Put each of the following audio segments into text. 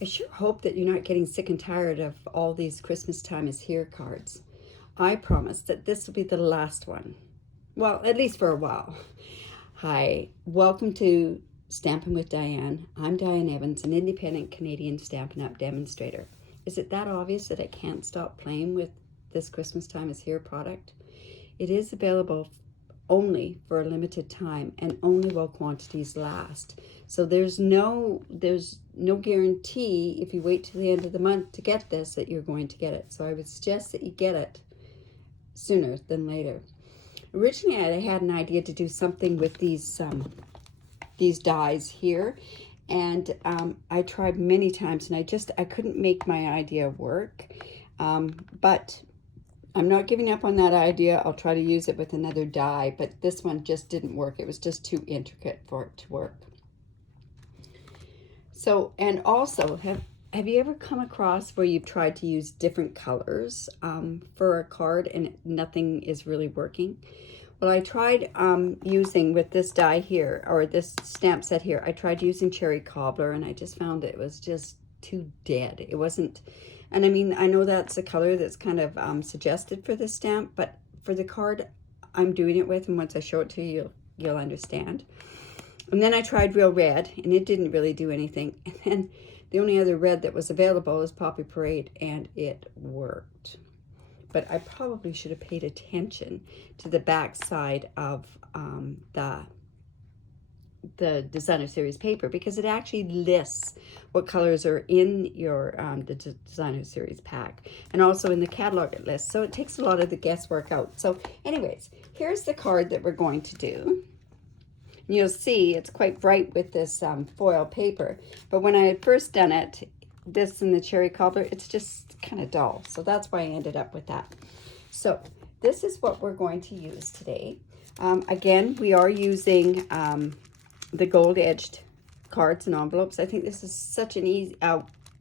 I sure hope that you're not getting sick and tired of all these Christmas time is here cards. I promise that this will be the last one. Well, at least for a while. Hi, welcome to Stampin' with Diane. I'm Diane Evans, an independent Canadian Stampin' Up Demonstrator. Is it that obvious that I can't stop playing with this Christmas time is here product? It is available only for a limited time and only while quantities last. So there's no guarantee if you wait till the end of the month to get this that you're going to get it. So I would suggest that you get it sooner than later. Originally, I had an idea to do something with these dies here, and I tried many times, and I couldn't make my idea work. But I'm not giving up on that idea. I'll try to use it with another die, but this one just didn't work. It was just too intricate for it to work. So, and also, have you ever come across where you've tried to use different colors for a card and nothing is really working? Well, I tried using with this die here, or this stamp set here, I tried using cherry cobbler, and I just found it was just too dead. It wasn't, and I mean, I know that's a color that's kind of suggested for this stamp, but for the card I'm doing it with, and once I show it to you, you'll understand. And then I tried real red, and it didn't really do anything. And then the only other red that was available was Poppy Parade, and it worked. But I probably should have paid attention to the back side of the designer series paper, because it actually lists what colors are in your the designer series pack, and also in the catalog it lists, so it takes a lot of the guesswork out. So anyways, here's the card that we're going to do. You'll see it's quite bright with this foil paper, but when I had first done it, this and the cherry cobbler, it's just kind of dull, so that's why I ended up with that. So this is what we're going to use today. Again, we are using the gold edged cards and envelopes. I think this is such an easy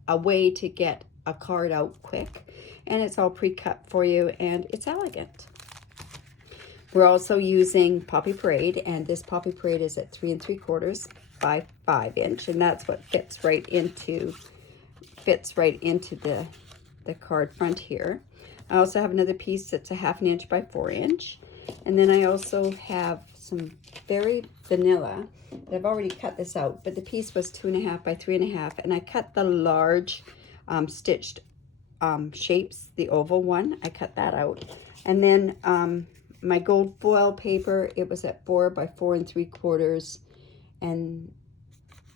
a way to get a card out quick, and it's all pre-cut for you, and it's elegant. We're also using Poppy Parade, and this Poppy Parade is at 3 3/4 by 5 inch, and that's what fits right into the card front here. I also have another piece that's a 1/2 inch by 4 inch, and then I also have some very vanilla. I've already cut this out, but the piece was 2.5 by 3.5, and I cut the large stitched shapes, the oval one. I cut that out, and then my gold foil paper, it was at 4 by 4 3/4, and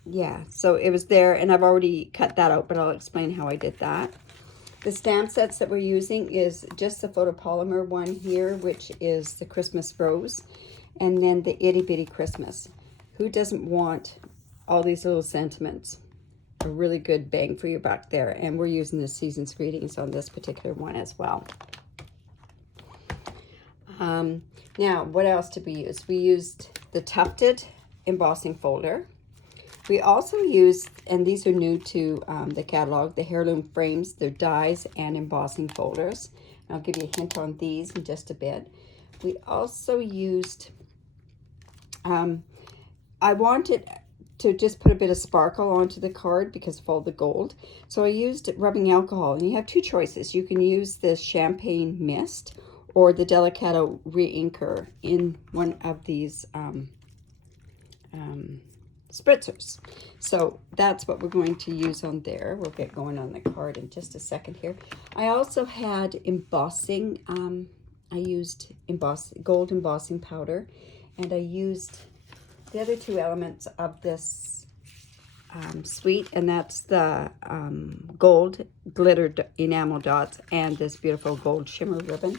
yeah, so it was there, and I've already cut that out, but I'll explain how I did that. The stamp sets that we're using is just the photopolymer one here, which is the Christmas Rose, and then the Itty Bitty Christmas. Who doesn't want all these little sentiments? A really good bang for your buck there, and we're using the Season's Greetings on this particular one as well. Now, what else did we use? We used the tufted embossing folder. We also used, and these are new to the catalog, the heirloom frames. They're dies and embossing folders. And I'll give you a hint on these in just a bit. We also used, I wanted to just put a bit of sparkle onto the card because of all the gold. So I used rubbing alcohol, and you have two choices. You can use this champagne mist or the Delicato re-inker in one of these spritzers. So that's what we're going to use on there. We'll get going on the card in just a second here. I also had embossing. I used gold embossing powder, and I used the other two elements of this suite, and that's the gold glittered enamel dots and this beautiful gold shimmer ribbon.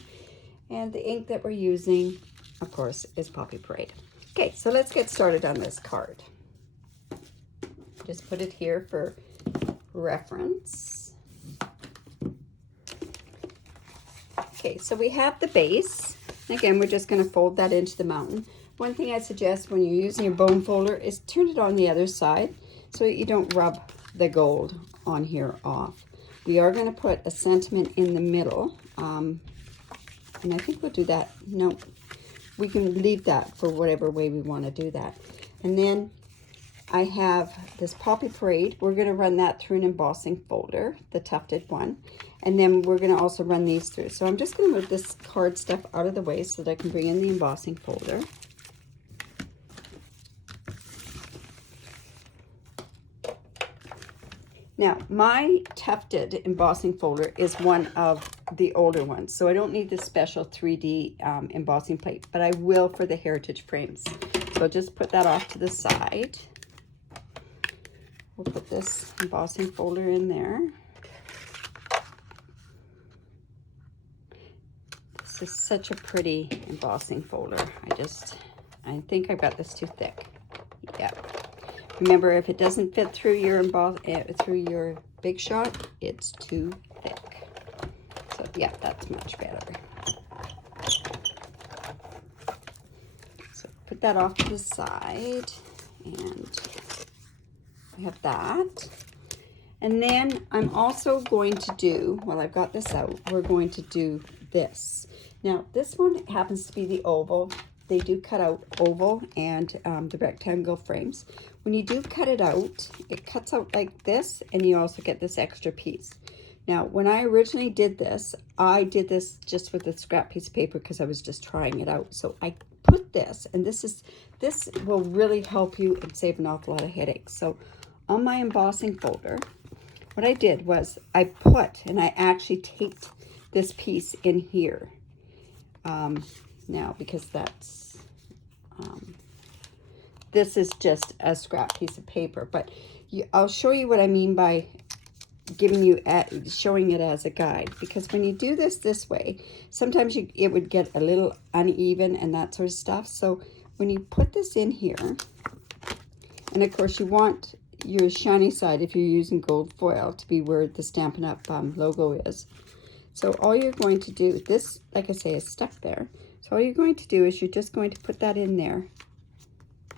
And the ink that we're using, of course, is Poppy Parade. Okay, so let's get started on this card. Just put it here for reference. Okay, so we have the base. Again, we're just going to fold that into the mountain. One thing I suggest when you're using your bone folder is turn it on the other side so that you don't rub the gold on here off. We are going to put a sentiment in the middle, and I think we'll do that. No, we can leave that for whatever way we want to do that. And then I have this Poppy Parade. We're going to run that through an embossing folder, the tufted one. And then we're going to also run these through. So I'm just going to move this card stuff out of the way so that I can bring in the embossing folder. Now, my tufted embossing folder is one of the older ones, so I don't need this special 3D embossing plate, but I will for the heritage frames. So I'll just put that off to the side. We'll put this embossing folder in there. This is such a pretty embossing folder. I think I got this too thick. Yep. Remember, if it doesn't fit through your through your Big Shot, it's too thick. So yeah, that's much better. So put that off to the side, and I have that. And then I'm also going to do, while I've got this out, we're going to do this. Now, this one happens to be the oval. They do cut out oval and the rectangle frames. When you do cut it out, it cuts out like this, and you also get this extra piece. Now, when I originally did this, I did this just with a scrap piece of paper because I was just trying it out. So I put this, and this will really help you and save an awful lot of headaches. So on my embossing folder, what I did was I actually taped this piece in here. Now, because this is just a scrap piece of paper, but I'll show you what I mean by showing it as a guide, because when you do this way, sometimes it would get a little uneven and that sort of stuff. So when you put this in here, and of course you want your shiny side, if you're using gold foil, to be where the Stampin' Up logo is. So all you're going to do, this, like I say, is stuck there. So all you're going to do is you're just going to put that in there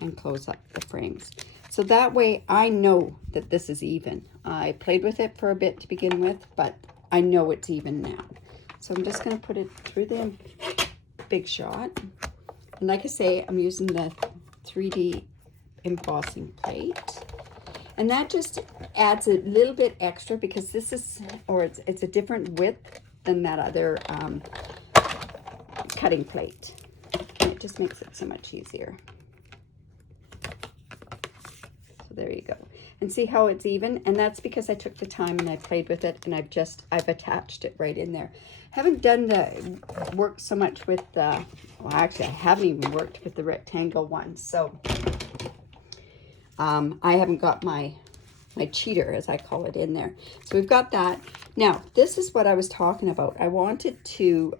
and close up the frames. So that way I know that this is even. I played with it for a bit to begin with, but I know it's even now. So I'm just going to put it through the Big Shot. And like I say, I'm using the 3D embossing plate. And that just adds a little bit extra because this is, or it's a different width than that other cutting plate. And it just makes it so much easier. So there you go. And see how it's even? And that's because I took the time and I played with it, and I've attached it right in there. Haven't done the work so much with the, well, actually I haven't even worked with the rectangle one. So I haven't got my cheater, as I call it, in there. So we've got that. Now, this is what I was talking about. I wanted to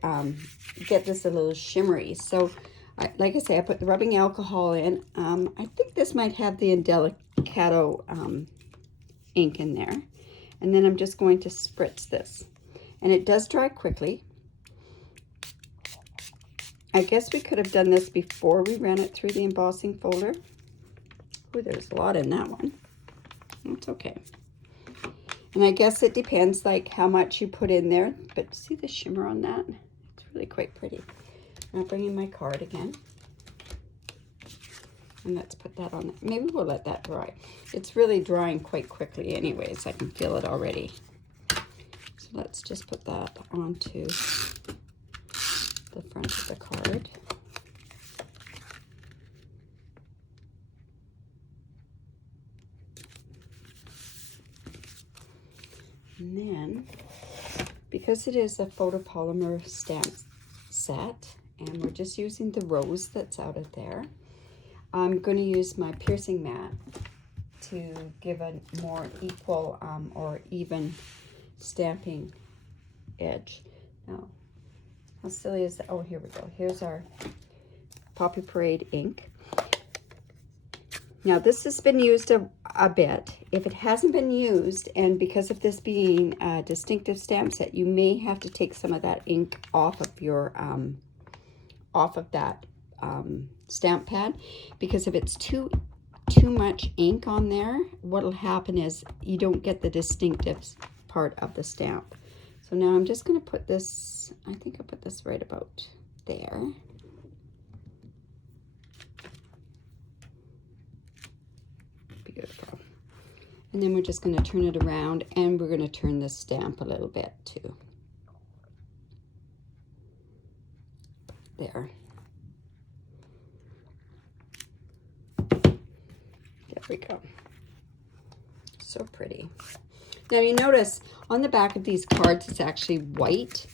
get this a little shimmery. So, like I say, I put the rubbing alcohol in. I think this might have the Indelicato ink in there. And then I'm just going to spritz this. And it does dry quickly. I guess we could have done this before we ran it through the embossing folder. Ooh, there's a lot in that one. It's okay. And I guess it depends like how much you put in there, but see the shimmer on that? It's really quite pretty. I'll bring in my card again. And let's put that on there. Maybe we'll let that dry. It's really drying quite quickly anyways. I can feel it already. So let's just put that onto the front of the card. And then, because it is a photopolymer stamp set, and we're just using the rose that's out of there, I'm going to use my piercing mat to give a more equal or even stamping edge. Now, how silly is that? Oh, here we go. Here's our Poppy Parade ink. Now, this has been used a bit. If it hasn't been used, and because of this being a distinctive stamp set, you may have to take some of that ink off of your stamp pad, because if it's too much ink on there, what'll happen is you don't get the distinctive part of the stamp. So now I'm just going to put this, I think I put this right about there. Beautiful. And then we're just going to turn it around, and we're going to turn this stamp a little bit too. There. There we go. So pretty. Now you notice on the back of these cards it's actually white,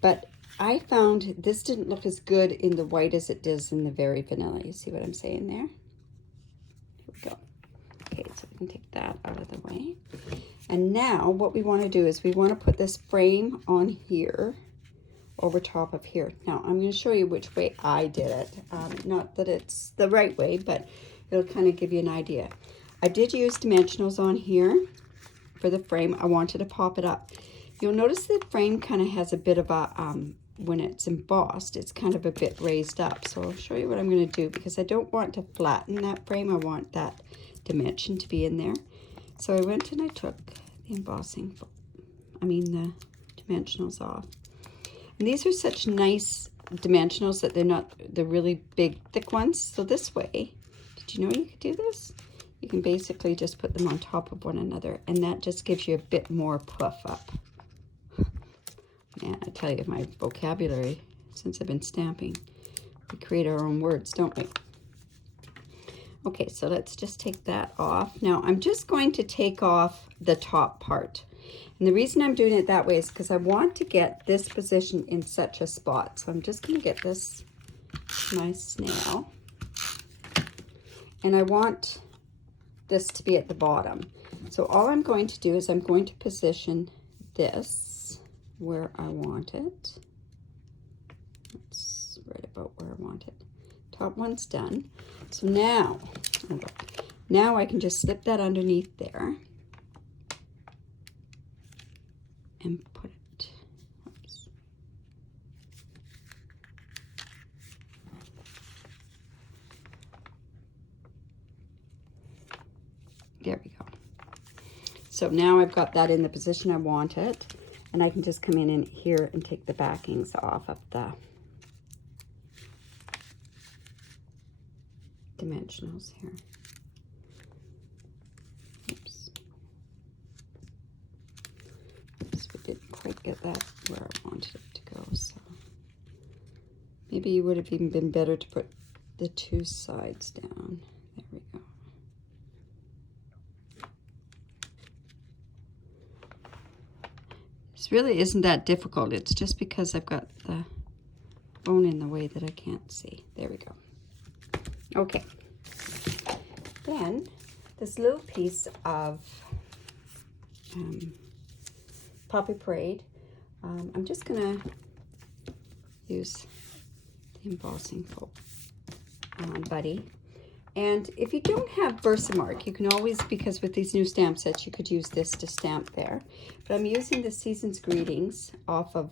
but I found this didn't look as good in the white as it does in the very vanilla. You see what I'm saying there? Here we go. Okay, so we can take that out of the way. And now what we want to do is we want to put this frame on here, over top of here. Now I'm going to show you which way I did it. Not that it's the right way, but it'll kind of give you an idea. I did use dimensionals on here for the frame. I wanted to pop it up. You'll notice the frame kind of has a bit of a, when it's embossed, it's kind of a bit raised up. So I'll show you what I'm going to do, because I don't want to flatten that frame. I want that dimension to be in there. So I went and I took the embossing, the dimensionals off. And these are such nice dimensionals that they're not the really big, thick ones. So this way, did you know you could do this? You can basically just put them on top of one another, and that just gives you a bit more puff up. Man, I tell you, my vocabulary, since I've been stamping, we create our own words, don't we? Okay, so let's just take that off. Now, I'm just going to take off the top part. And the reason I'm doing it that way is because I want to get this position in such a spot. So I'm just going to get this nice snail. And I want this to be at the bottom. So all I'm going to do is I'm going to position this where I want it. That's right about where I want it. Top one's done. So now I can just slip that underneath there and put it. Oops. There we go. So now I've got that in the position I want it, and I can just come in here and take the backings off of the dimensionals here. Oops. Oops, we didn't quite get that where I wanted it to go, so maybe it would have even been better to put the two sides down. There we go. This really isn't that difficult. It's just because I've got the bone in the way that I can't see. There we go. Okay, then this little piece of Poppy Parade, I'm just going to use the embossing buddy. And if you don't have Versamark, you can always, because with these new stamp sets, you could use this to stamp there. But I'm using the Season's Greetings off of,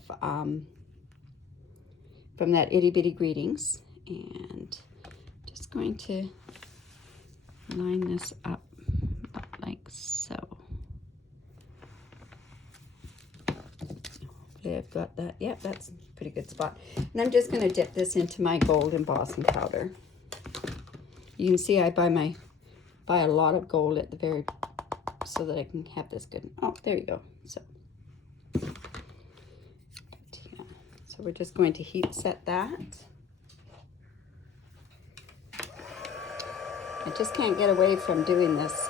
from that Itty Bitty Greetings, and just going to line this up like so. Okay, I've got that. Yep, that's a pretty good spot. And I'm just going to dip this into my gold embossing powder. You can see I buy a lot of gold at the very, so that I can have this good. Oh, there you go. So, yeah. So we're just going to heat set that. I just can't get away from doing this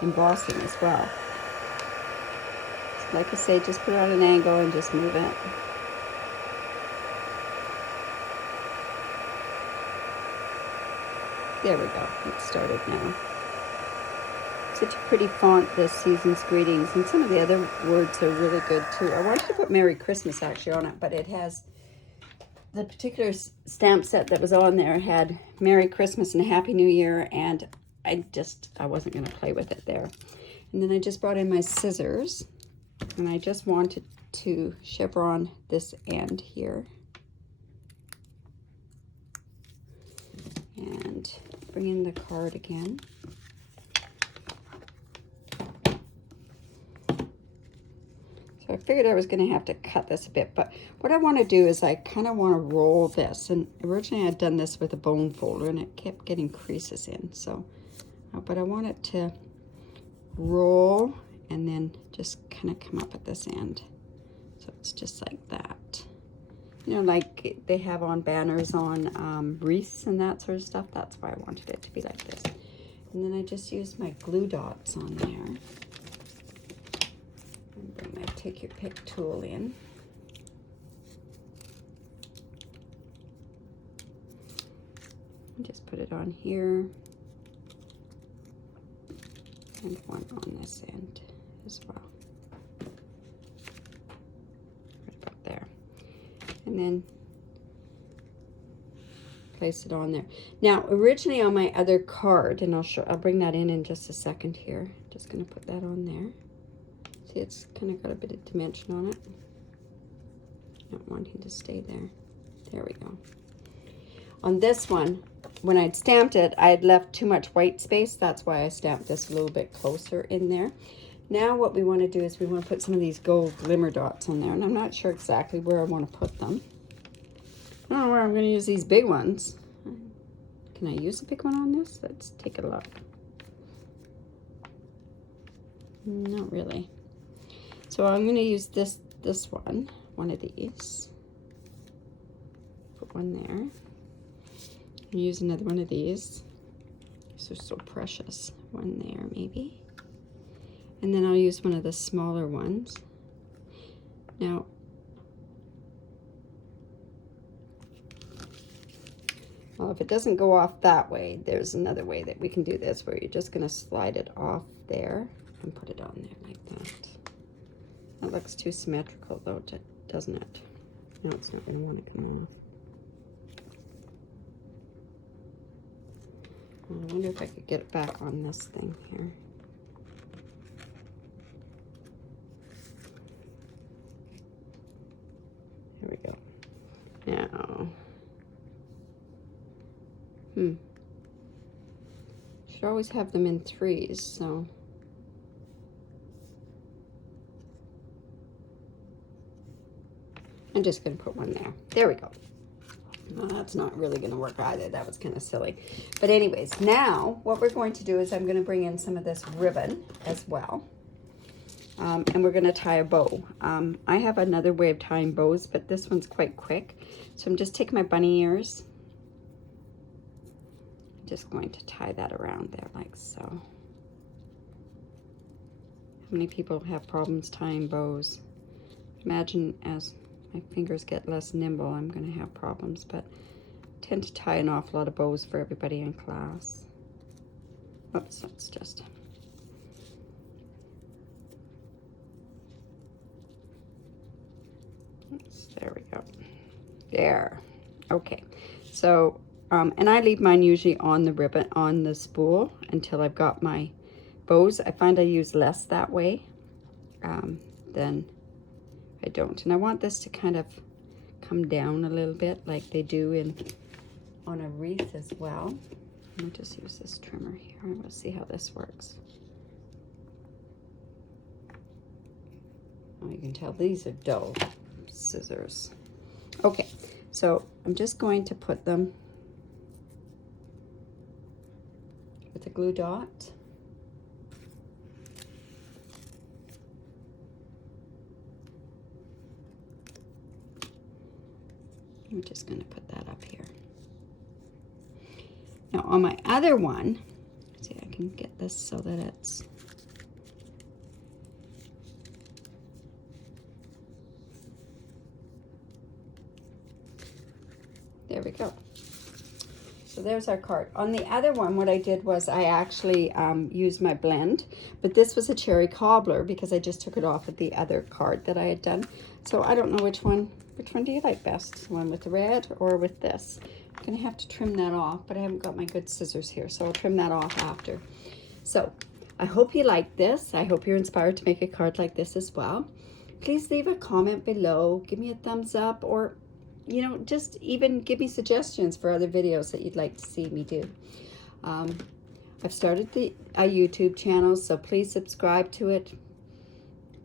embossing as well. So like I say, just put it on an angle and just move it. There we go. It started now. Such a pretty font, this Season's Greetings, and some of the other words are really good too. I wanted to put Merry Christmas actually on it, but it has, the particular stamp set that was on there had Merry Christmas and Happy New Year, and I wasn't going to play with it there. And then I just brought in my scissors, and I just wanted to chevron this end here. And bring in the card again. So I figured I was going to have to cut this a bit, but what I want to do is I kind of want to roll this. And originally I'd done this with a bone folder, and it kept getting creases in. So but I want it to roll and then just kind of come up at this end. So it's just like that. You know, like they have on banners on wreaths and that sort of stuff. That's why I wanted it to be like this. And then I just used my glue dots on there. And bring my take your pick tool in. And just put it on here. And one on this end as well. Right about there. And then place it on there. Now, originally on my other card, and I'll bring that in just a second here. Just gonna put that on there. See, it's kind of got a bit of dimension on it. Not wanting to stay there. There we go. On this one, when I'd stamped it, I had left too much white space. That's why I stamped this a little bit closer in there. Now what we want to do is we want to put some of these gold glimmer dots on there. And I'm not sure exactly where I want to put them. I don't know where I'm going to use these big ones. Can I use a big one on this? Let's take a look. Not really. So I'm going to use this one of these. Put one there. Use another one of these. These are so precious. One there, maybe. And then I'll use one of the smaller ones. Now, well, if it doesn't go off that way, there's another way that we can do this, where you're just going to slide it off there and put it on there like that. That looks too symmetrical, though, doesn't it? No, it's not going to want to come off. I wonder if I could get it back on this thing here. There we go. Now, should always have them in threes, so. I'm just going to put one there. There we go. Well, that's not really going to work either. That was kind of silly. But anyways, now what we're going to do is I'm going to bring in some of this ribbon as well. And we're going to tie a bow. I have another way of tying bows, but this one's quite quick. So I'm just taking my bunny ears. I'm just going to tie that around there like so. How many people have problems tying bows? Imagine as my fingers get less nimble, I'm going to have problems, but I tend to tie an awful lot of bows for everybody in class. Oops, that's just... There we go. There. Okay. So, and I leave mine usually on the ribbon, on the spool, until I've got my bows. I find I use less that way than I don't. And I want this to kind of come down a little bit like they do on a wreath as well. I'll just use this trimmer here and we'll see how this works. Oh, you can tell these are dull scissors. Okay, so I'm just going to put them with a glue dot. I'm just going to put that up here. Now on my other one, see, I can get this so that it's there we go. So there's our card. On the other one, what I did was I actually used my blend, but this was a cherry cobbler because I just took it off of the other card that I had done. So I don't know which one do you like best? The one with the red or with this? I'm gonna have to trim that off, but I haven't got my good scissors here, so I'll trim that off after. So I hope you like this. I hope you're inspired to make a card like this as well. Please leave a comment below, give me a thumbs up, or you know, just even give me suggestions for other videos that you'd like to see me do. I've started a YouTube channel, so please subscribe to it.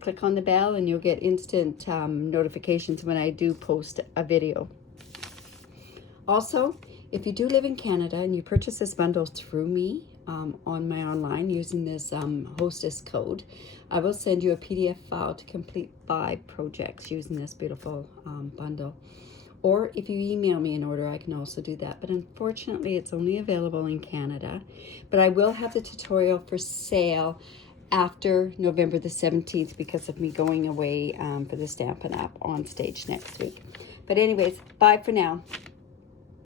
Click on the bell and you'll get instant notifications when I do post a video. Also, if you do live in Canada and you purchase this bundle through me, on my online using this hostess code, I will send you a PDF file to complete 5 projects using this beautiful bundle. Or if you email me an order, I can also do that. But unfortunately, it's only available in Canada. But I will have the tutorial for sale after November the 17th because of me going away for the Stampin' Up on stage next week. But anyways, bye for now.